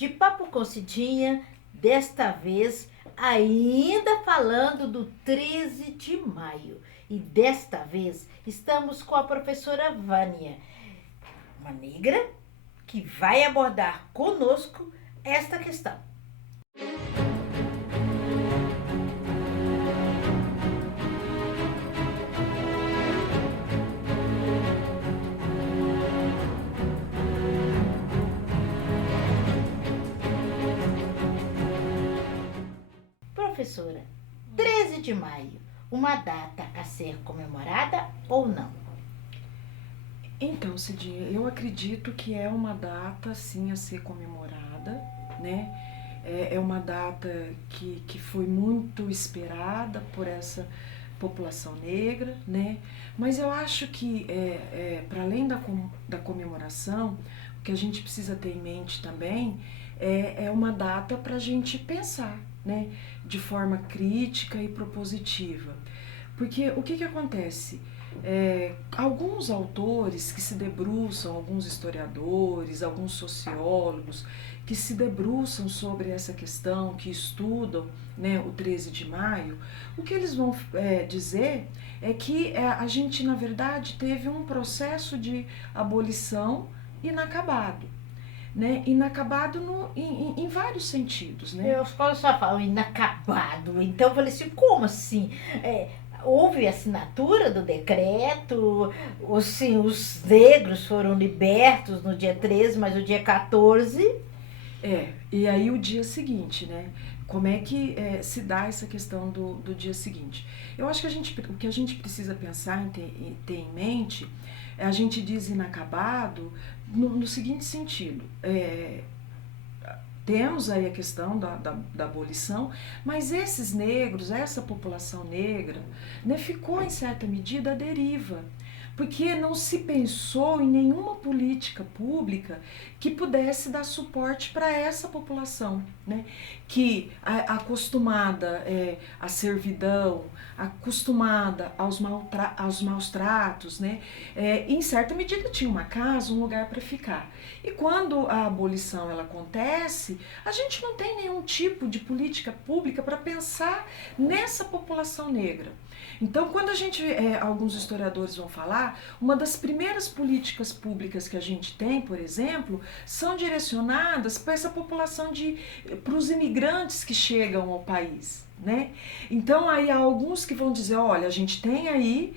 de Papo com Cidinha, desta vez ainda falando do 13 de maio. E desta vez estamos com a professora Vânia, uma negra que vai abordar conosco esta questão. Professora, 13 de maio, uma data a ser comemorada ou não? Então, Cidinha, eu acredito que é uma data, sim, a ser comemorada, né? É uma data que foi muito esperada por essa população negra, né? Mas eu acho que, para além da comemoração, o que a gente precisa ter em mente também é uma data para a gente pensar, né? De forma crítica e propositiva. Porque o que acontece? Alguns autores que se debruçam, alguns historiadores, alguns sociólogos que se debruçam sobre essa questão, que estudam, né, o 13 de maio, o que eles vão dizer é que a gente, na verdade, teve um processo de abolição inacabado. Né? Inacabado em vários sentidos. Né? Eu só falo inacabado. Então eu falei assim, como assim? Houve assinatura do decreto, os negros foram libertos no dia 13, mas no dia 14... E aí o dia seguinte, né? Como é que se dá essa questão do dia seguinte? Eu acho que o que a gente precisa pensar e ter em mente, a gente diz inacabado no seguinte sentido. Temos aí a questão da abolição, mas esses negros, essa população negra, né, ficou em certa medida à deriva, porque não se pensou em nenhuma política pública que pudesse dar suporte para essa população, né, que acostumada à servidão, acostumada aos maus tratos, né, em certa medida tinha uma casa, um lugar para ficar. E quando a abolição ela acontece, a gente não tem nenhum tipo de política pública para pensar nessa população negra. Então, quando alguns historiadores vão falar, uma das primeiras políticas públicas que a gente tem, por exemplo, são direcionadas para essa população para os imigrantes que chegam ao país. Né? Então aí há alguns que vão dizer, olha, a gente tem aí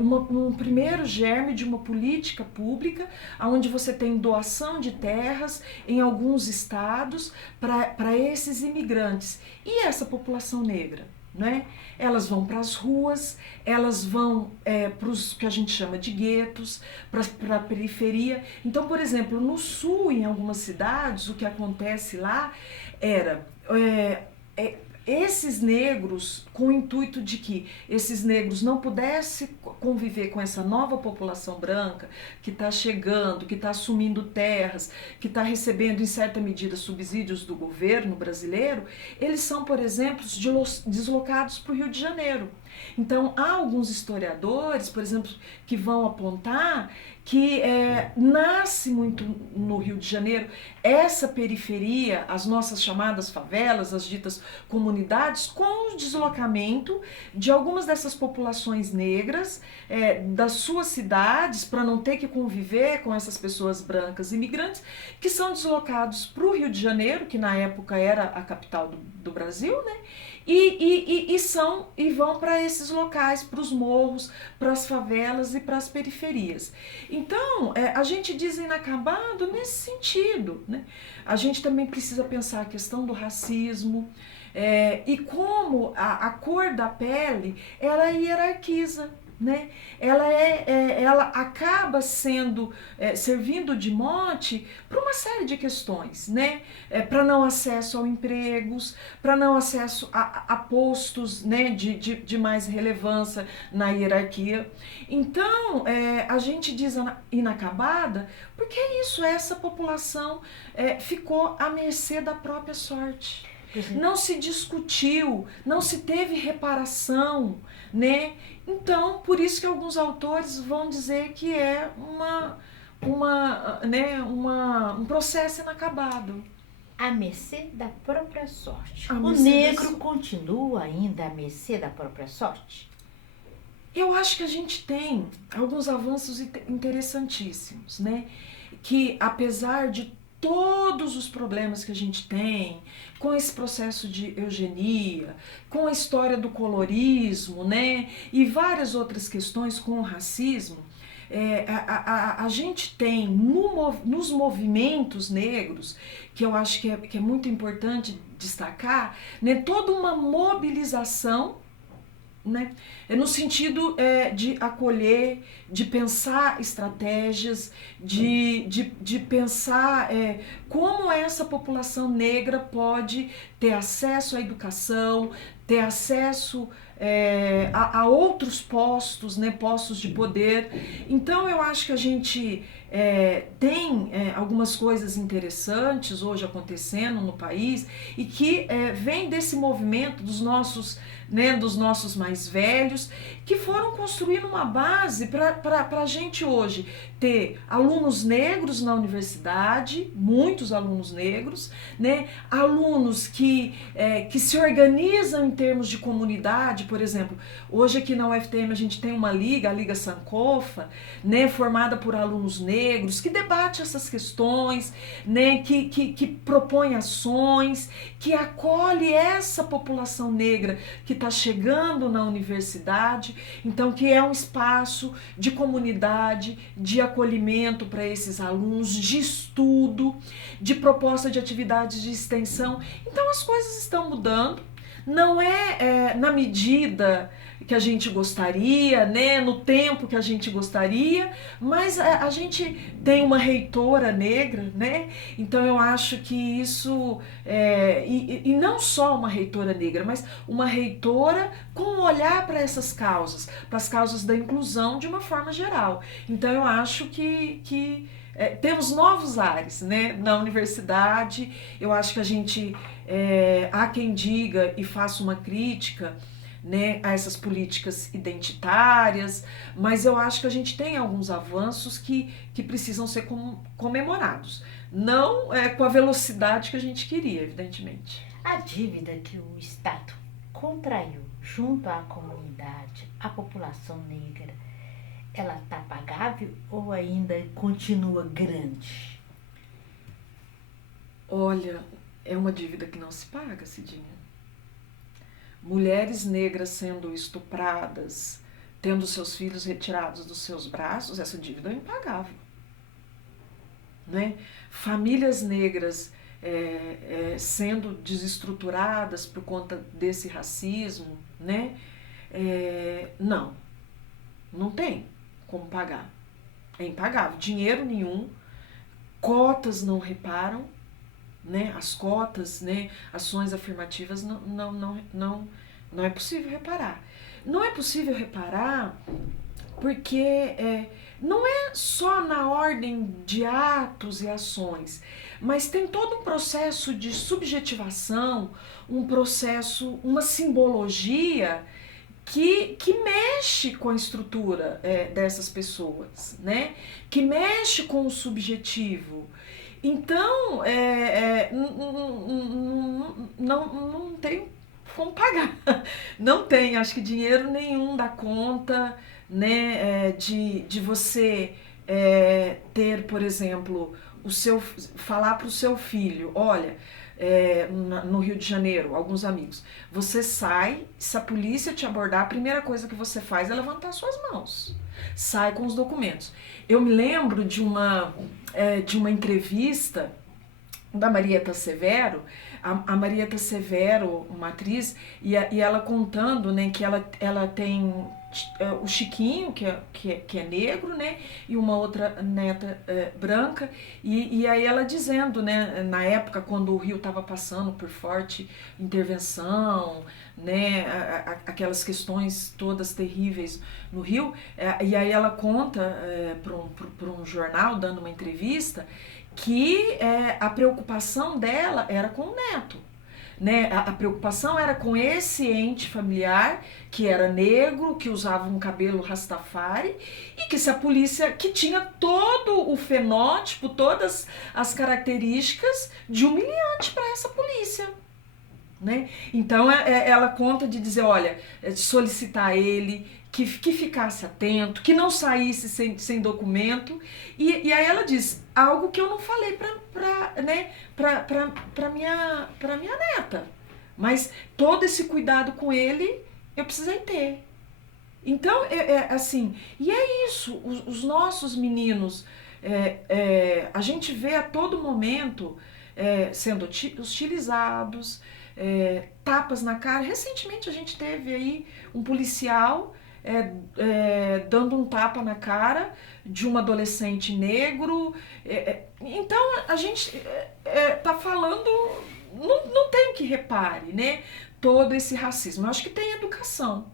um primeiro germe de uma política pública onde você tem doação de terras em alguns estados para esses imigrantes. E essa população negra? Né? Elas vão para as ruas, elas vão para os que a gente chama de guetos, para a periferia. Então, por exemplo, no sul, em algumas cidades, o que acontece lá era... esses negros, com o intuito de que esses negros não pudessem conviver com essa nova população branca que está chegando, que está assumindo terras, que está recebendo em certa medida subsídios do governo brasileiro, eles são, por exemplo, deslocados para o Rio de Janeiro. Então, há alguns historiadores, por exemplo, que vão apontar que nasce muito no Rio de Janeiro essa periferia, as nossas chamadas favelas, as ditas comunidades, com o deslocamento de algumas dessas populações negras das suas cidades, para não ter que conviver com essas pessoas brancas imigrantes, que são deslocados para o Rio de Janeiro, que na época era a capital do Brasil, né? E vão para esses locais, para os morros, para as favelas e para as periferias. Então, a gente diz inacabado nesse sentido. Né? A gente também precisa pensar a questão do racismo e como a cor da pele, ela hierarquiza. Né? Ela acaba servindo de mote para uma série de questões, né? Para não acesso a empregos, para não acesso a postos, né, de mais relevância na hierarquia. Então, a gente diz inacabada porque é isso, essa população ficou à mercê da própria sorte. Não se discutiu, não se teve reparação, né? Então, por isso que alguns autores vão dizer que é um processo inacabado. à mercê da própria sorte. À O mercê negro da continua ainda à mercê da própria sorte? Eu acho que a gente tem alguns avanços interessantíssimos, né? Que apesar de todos os problemas que a gente tem com esse processo de eugenia, com a história do colorismo, né? E várias outras questões com o racismo, a gente tem nos movimentos negros, que eu acho que é muito importante destacar, né? Toda uma mobilização, né? No sentido de acolher, de pensar estratégias, de pensar como essa população negra pode ter acesso à educação, ter acesso a outros postos, né, postos de poder. Então eu acho que a gente tem algumas coisas interessantes hoje acontecendo no país e que vem desse movimento dos nossos mais velhos, que foram construindo uma base para a gente hoje ter alunos negros na universidade, muitos alunos negros, né? Alunos que se organizam em termos de comunidade, por exemplo, hoje aqui na UFTM a gente tem uma liga, a Liga Sankofa, né? Formada por alunos negros, que debate essas questões, né? Que propõe ações, que acolhe essa população negra que está chegando na universidade, então que é um espaço de comunidade, de acolhimento para esses alunos, de estudo, de proposta de atividades de extensão. Então as coisas estão mudando, não na medida que a gente gostaria, né, no tempo que a gente gostaria, mas a gente tem uma reitora negra, né, então eu acho que isso, e não só uma reitora negra, mas uma reitora com um olhar para essas causas, para as causas da inclusão de uma forma geral. Então eu acho que temos novos ares, né, na universidade. Eu acho que a gente, há quem diga e faça uma crítica, né, a essas políticas identitárias, mas eu acho que a gente tem alguns avanços que precisam ser comemorados. Não com a velocidade que a gente queria, evidentemente. A dívida que o Estado contraiu junto à comunidade, à população negra, ela está pagável ou ainda continua grande? Olha, é uma dívida que não se paga, Cidinha. Mulheres negras sendo estupradas, tendo seus filhos retirados dos seus braços, essa dívida é impagável, né? Famílias negras sendo desestruturadas por conta desse racismo, né? Não tem como pagar. É impagável. Dinheiro nenhum, cotas não reparam, né? As cotas, né? Ações afirmativas não é possível reparar. Não é possível reparar porque não é só na ordem de atos e ações, mas tem todo um processo de subjetivação, um processo, uma simbologia que mexe com a estrutura dessas pessoas, né? Que mexe com o subjetivo. Então, não tem como pagar. Não tem, acho que dinheiro nenhum dá conta, né, de você ter, por exemplo, falar para o seu filho, olha, no Rio de Janeiro, alguns amigos, você sai, se a polícia te abordar, a primeira coisa que você faz é levantar suas mãos. Sai com os documentos. Eu me lembro de uma entrevista da Marieta Severo, a Marieta Severo, uma atriz, e ela contando, né, que ela tem o Chiquinho, que é negro, né, e uma outra neta branca, e aí ela dizendo, né, na época quando o Rio estava passando por forte intervenção, né, aquelas questões todas terríveis no Rio, e aí ela conta para um jornal, dando uma entrevista, que a preocupação dela era com o neto, né? A preocupação era com esse ente familiar que era negro, que usava um cabelo rastafari e que se a polícia, que tinha todo o fenótipo, todas as características de humilhante para essa polícia. Né? Então ela conta de dizer, olha, solicitar ele, que ficasse atento, que não saísse sem documento. E aí ela diz, algo que eu não falei pra minha neta. Mas todo esse cuidado com ele, eu precisei ter. Então, assim, e é isso, os nossos meninos, a gente vê a todo momento sendo hostilizados, tapas na cara. Recentemente a gente teve aí um policial dando um tapa na cara de um adolescente negro. Então a gente tá falando, não tem que repare, né? Todo esse racismo. Eu acho que tem educação.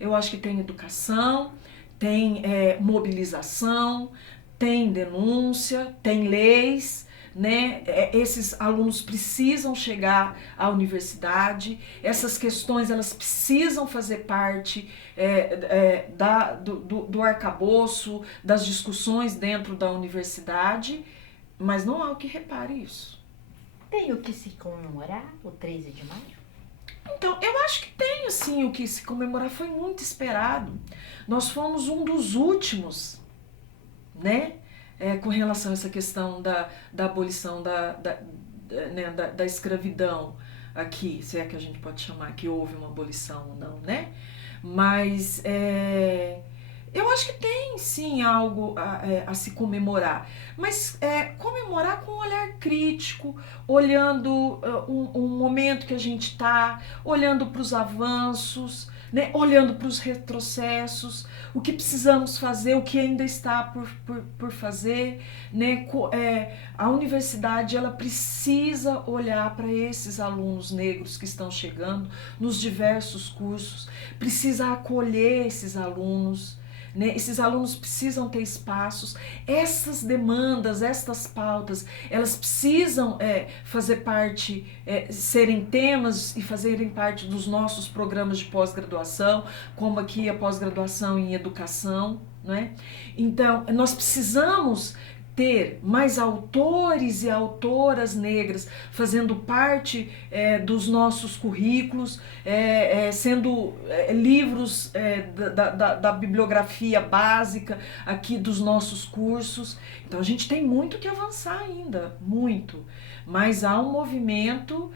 Eu acho que tem educação, tem mobilização, tem denúncia, tem leis, né? Esses alunos precisam chegar à universidade, essas questões elas precisam fazer parte do arcabouço, das discussões dentro da universidade, mas não há o que repare isso. Tem o que se comemorar o 13 de maio? Então, eu acho que tem, assim, o que se comemorar, foi muito esperado. Nós fomos um dos últimos, né, com relação a essa questão da abolição da escravidão aqui, se é que a gente pode chamar que houve uma abolição ou não, né? Mas eu acho que tem, sim, algo a se comemorar, mas comemorar com um olhar crítico, olhando um momento que a gente está, olhando para os avanços, né, olhando para os retrocessos, o que precisamos fazer, o que ainda está por fazer, né? A universidade ela precisa olhar para esses alunos negros que estão chegando nos diversos cursos, precisa acolher esses alunos, né? Esses alunos precisam ter espaços, essas demandas, estas pautas, elas precisam fazer parte, serem temas e fazerem parte dos nossos programas de pós-graduação, como aqui a pós-graduação em educação, né? Então, nós precisamos ter mais autores e autoras negras fazendo parte dos nossos currículos, sendo livros da bibliografia básica aqui dos nossos cursos. Então a gente tem muito que avançar ainda, muito. Mas há um movimento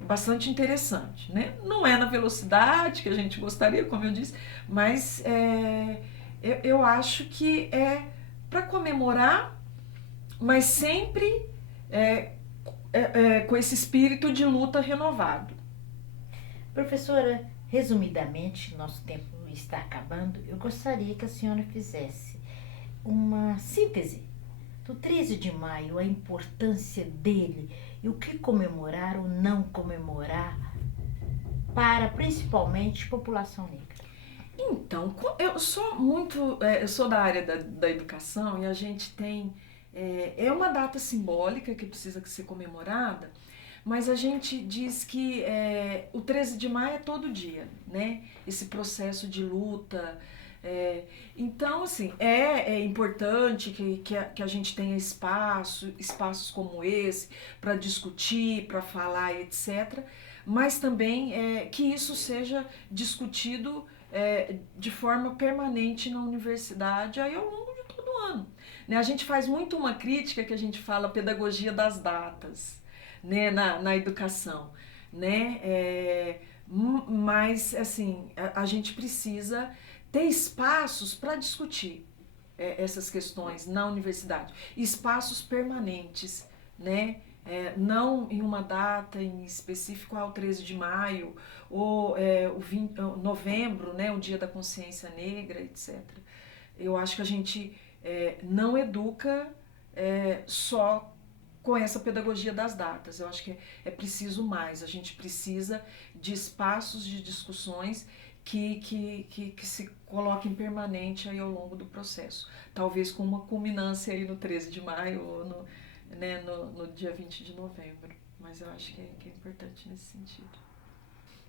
bastante interessante, né? Não é na velocidade que a gente gostaria, como eu disse, mas eu acho que para comemorar, mas sempre com esse espírito de luta renovado. Professora, resumidamente, nosso tempo está acabando, eu gostaria que a senhora fizesse uma síntese do 13 de maio, a importância dele e o que comemorar ou não comemorar para principalmente a população negra. Então, eu sou da área da educação e a gente tem, uma data simbólica que precisa ser comemorada, mas a gente diz que o 13 de maio é todo dia, né? Esse processo de luta. Então, assim, é importante que a gente tenha espaços como esse para discutir, para falar, etc., mas também que isso seja discutido de forma permanente na universidade aí ao longo de todo o ano. Né? A gente faz muito uma crítica que a gente fala pedagogia das datas, né? na educação. Né? Mas, assim, a gente precisa ter espaços para discutir essas questões na universidade, espaços permanentes, né? Não em uma data em específico, o 13 de maio, ou novembro, né, o Dia da Consciência Negra, etc. Eu acho que a gente não educa só com essa pedagogia das datas. Eu acho que é preciso mais, a gente precisa de espaços de discussões que se coloquem permanente aí ao longo do processo. Talvez com uma culminância aí no 13 de maio ou né, no dia 20 de novembro. Mas eu acho que é importante nesse sentido.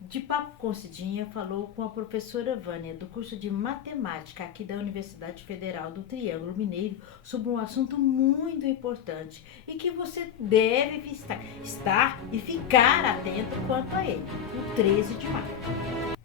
De Papo com Cidinha falou com a professora Vânia, do curso de Matemática aqui da Universidade Federal do Triângulo Mineiro, sobre um assunto muito importante e que você deve estar e ficar atento quanto a ele, o 13 de maio.